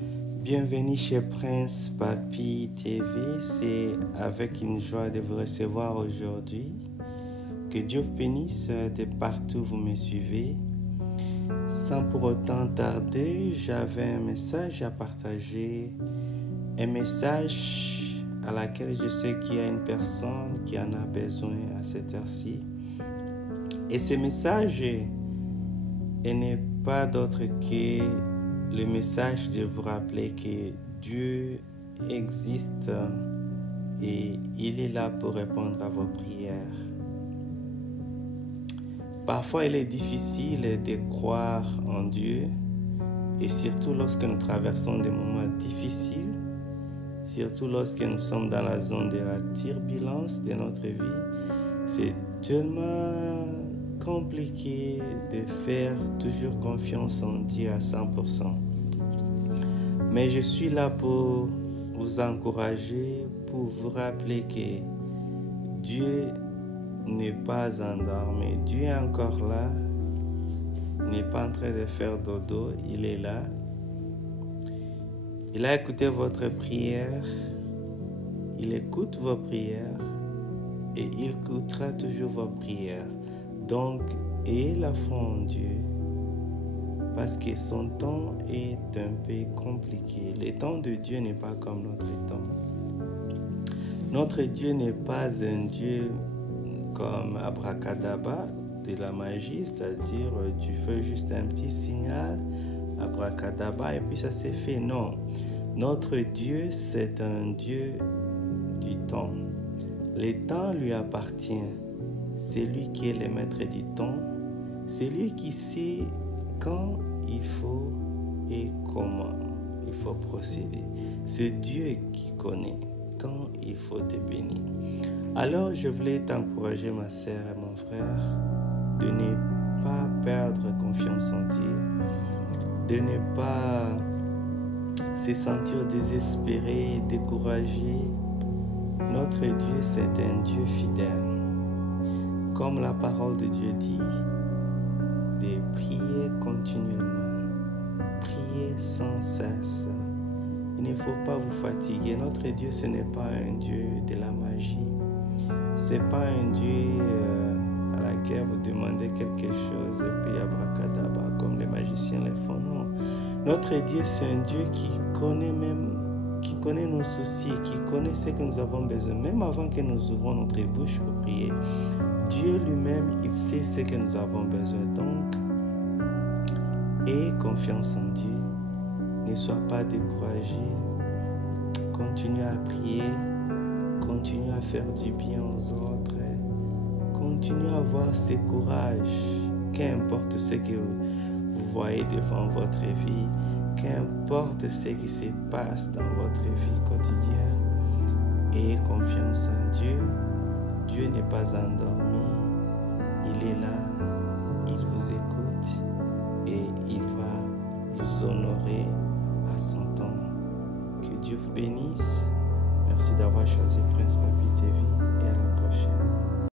Bienvenue chez Prince Papi TV, c'est avec une joie de vous recevoir aujourd'hui. Que Dieu vous bénisse de partout où vous me suivez. Sans pour autant tarder, j'avais un message à partager, un message à laquelle je sais qu'il y a une personne qui en a besoin à cette heure-ci. Et ce message n'est pas d'autre que le message de vous rappeler que Dieu existe et il est là pour répondre à vos prières. Parfois, il est difficile de croire en Dieu et surtout lorsque nous traversons des moments difficiles, surtout lorsque nous sommes dans la zone de la turbulence de notre vie, c'est tellement compliqué de faire toujours confiance en Dieu à 100%. Mais je suis là pour vous encourager, pour vous rappeler que Dieu n'est pas endormi. Dieu est encore là, il n'est pas en train de faire dodo, il est là. Il a écouté votre prière, il écoute vos prières et il écoutera toujours vos prières. Donc, ayez la foi en Dieu, parce que son temps est un peu compliqué. Le temps de Dieu n'est pas comme notre temps. Notre Dieu n'est pas un Dieu comme abracadabra, de la magie, c'est-à-dire tu fais juste un petit signal, abracadabra, et puis ça s'est fait. Non, notre Dieu, c'est un Dieu du temps. Le temps lui appartient. C'est lui qui est le maître du temps. C'est lui qui sait quand il faut et comment il faut procéder. C'est Dieu qui connaît quand il faut te bénir. Alors, je voulais t'encourager, ma sœur et mon frère, de ne pas perdre confiance en Dieu, de ne pas se sentir désespéré, découragé. Notre Dieu, c'est un Dieu fidèle. Comme la parole de Dieu dit, de prier continuellement, prier sans cesse. Il ne faut pas vous fatiguer. Notre Dieu, ce n'est pas un Dieu de la magie. Ce n'est pas un Dieu à laquelle vous demandez quelque chose et puis abracadabra, comme les magiciens le font. Non. Notre Dieu, c'est un Dieu qui connaît nos soucis, qui connaît ce que nous avons besoin, même avant que nous ouvrons notre bouche pour prier. Dieu lui-même, il sait ce que nous avons besoin. Donc, aie confiance en Dieu. Ne sois pas découragé. Continue à prier. Continue à faire du bien aux autres. Continue à avoir ce courage. Qu'importe ce que vous voyez devant votre vie. Qu'importe ce qui se passe dans votre vie quotidienne. Ayez confiance en Dieu. Dieu n'est pas endormi, il est là, il vous écoute et il va vous honorer à son temps. Que Dieu vous bénisse. Merci d'avoir choisi Prince Papi TV et à la prochaine.